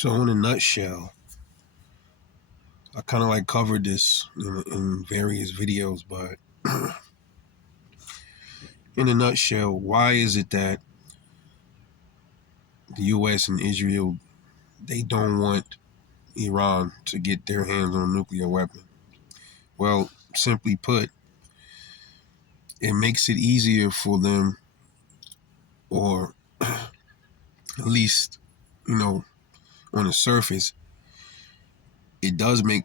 So in a nutshell, I kind of like covered this in various videos, but in a nutshell, why is it that the U.S. and Israel, they don't want Iran to get their hands on a nuclear weapon? Well, simply put, it makes it easier for them, or at least, on the surface, it does make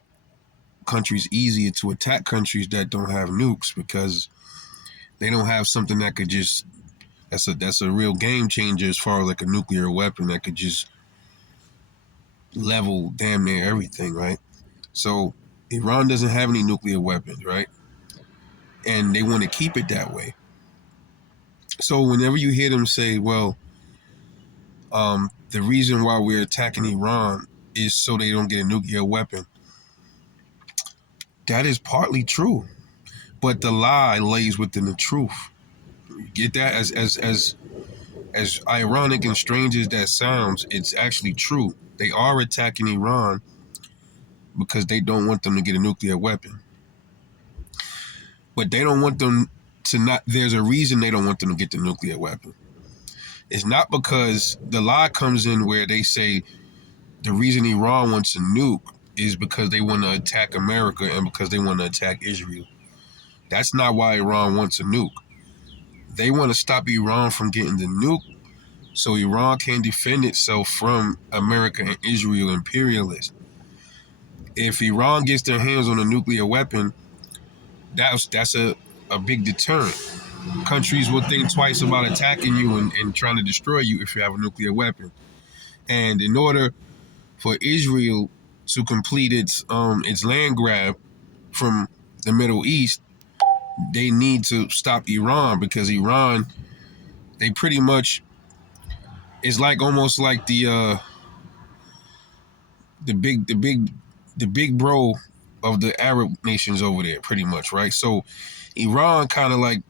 countries easier to attack countries that don't have nukes, because they don't have something that could just that's a real game changer as far as like a nuclear weapon that could just level damn near everything, right? So Iran doesn't have any nuclear weapons, right? And they want to keep it that way. So whenever you hear them say, well, the reason why we're attacking Iran is so they don't get a nuclear weapon, that is partly true, but the lie lays within the truth. You get that? As ironic and strange as that sounds, it's actually true. They are attacking Iran because they don't want them to get a nuclear weapon. But they don't want them to not, there's a reason they don't want them to get the nuclear weapon. It's not because the lie comes in where they say the reason Iran wants a nuke is because they want to attack America and because they want to attack Israel. That's not why Iran wants a nuke. They want to stop Iran from getting the nuke so Iran can defend itself from America and Israel imperialists. If Iran gets their hands on a nuclear weapon, that's a big deterrent. Countries will think twice about attacking you and trying to destroy you if you have a nuclear weapon. And in order for Israel to complete its land grab from the Middle East, they need to stop Iran, because Iran, they pretty much, it's like almost like the big bro of the Arab nations over there, pretty much, right? So Iran kind of like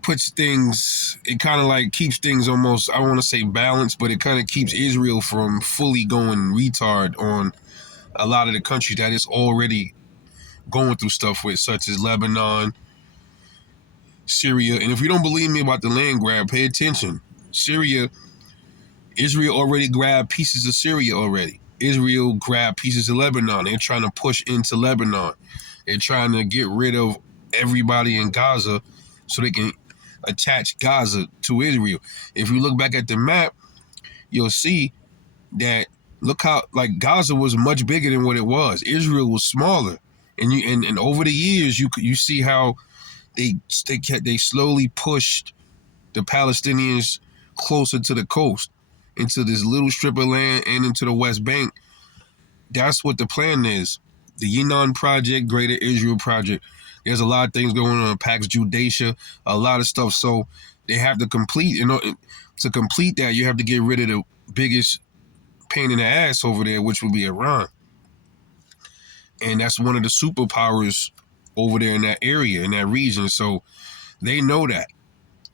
puts things, it kind of like keeps things almost, I want to say balanced, but it kind of keeps Israel from fully going retard on a lot of the countries that it's already going through stuff with, such as Lebanon, Syria. And if you don't believe me about the land grab, pay attention. Syria, Israel already grabbed pieces of Syria already. Israel grabbed pieces of Lebanon. They're trying to push into Lebanon. They're trying to get rid of everybody in Gaza so they can attach Gaza to Israel. If you look back at the map, you'll see that, look how, like, Gaza was much bigger than what it was. Israel was smaller. And over the years, you see how they slowly pushed the Palestinians closer to the coast, into this little strip of land and into the West Bank. That's what the plan is. The Yinon Project, Greater Israel Project. There's a lot of things going on, Pax Judacia, a lot of stuff. So they have to complete, to complete that, you have to get rid of the biggest pain in the ass over there, which would be Iran. And that's one of the superpowers over there in that area, in that region. So they know that.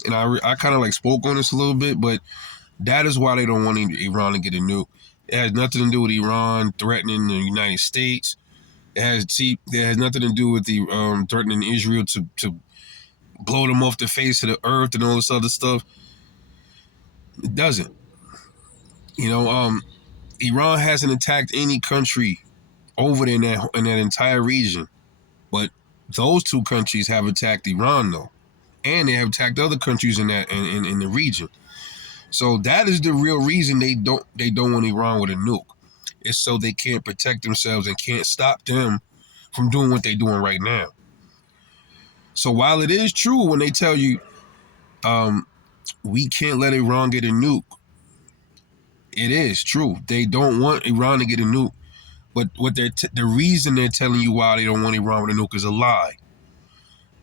And I kind of like spoke on this a little bit, but that is why they don't want Iran to get a nuke. It has nothing to do with Iran threatening the United States. It has nothing to do with the threatening Israel to blow them off the face of the earth and all this other stuff. It doesn't. Iran hasn't attacked any country over there in that entire region, but those two countries have attacked Iran though, and they have attacked other countries in the region. So that is the real reason they don't want Iran with a nuke. It's so they can't protect themselves and can't stop them from doing what they're doing right now. So while it is true when they tell you we can't let Iran get a nuke, it is true. They don't want Iran to get a nuke. But the reason they're telling you why they don't want Iran with a nuke is a lie.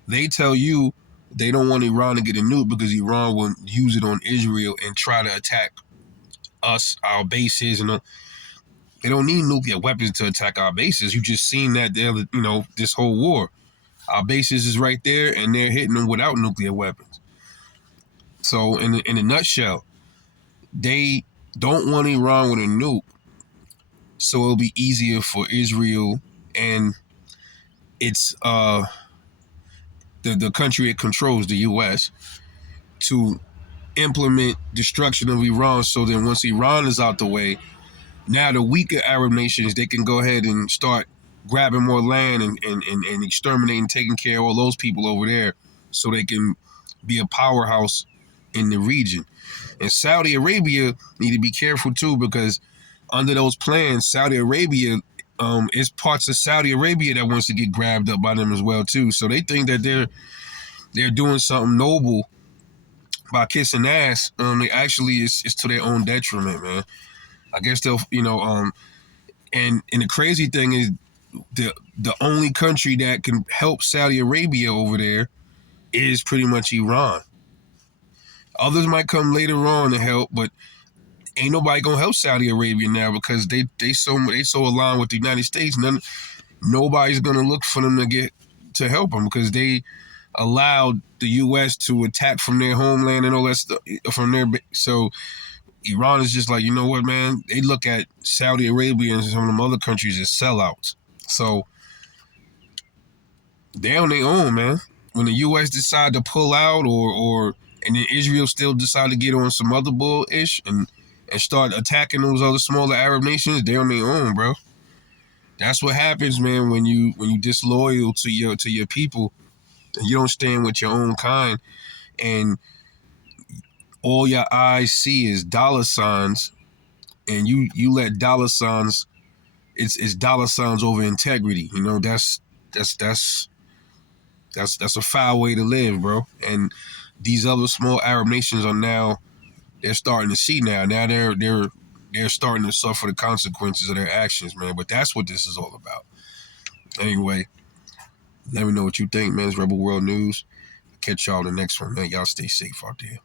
They tell you they don't want Iran to get a nuke because Iran will use it on Israel and try to attack us, our bases, and they don't need nuclear weapons to attack our bases. You just seen that this whole war. Our bases is right there, and they're hitting them without nuclear weapons. So in a nutshell, they don't want Iran with a nuke, so it'll be easier for Israel and its the country it controls, the U.S., to implement destruction of Iran. So then, once Iran is out the way, now the weaker Arab nations, they can go ahead and start grabbing more land and exterminating, taking care of all those people over there, so they can be a powerhouse in the region. And Saudi Arabia need to be careful too, because under those plans, Saudi Arabia is parts of Saudi Arabia that wants to get grabbed up by them as well too. So they think that they're doing something noble by kissing ass. They actually is to their own detriment, man. I guess they'll, and the crazy thing is the only country that can help Saudi Arabia over there is pretty much Iran. Others might come later on to help, but ain't nobody gonna help Saudi Arabia now, because they so aligned with the United States. Nobody's gonna look for them to help them, because they allowed the U.S. to attack from their homeland and all that stuff from their. So Iran is just like, you know what, man? They look at Saudi Arabia and some of them other countries as sellouts. So they're on their own, man. When the U.S. decide to pull out, and then Israel still decide to get on some other bull-ish and start attacking those other smaller Arab nations, they're on their own, bro. That's what happens, man, when you disloyal to your people, and you don't stand with your own kind, and all your eyes see is dollar signs, and you let dollar signs, it's dollar signs over integrity. That's a foul way to live, bro. And these other small Arab nations are now, they're starting to see now. Now they're starting to suffer the consequences of their actions, man. But that's what this is all about. Anyway, let me know what you think, man. It's Rebel World News. Catch y'all in the next one, man. Y'all stay safe out there.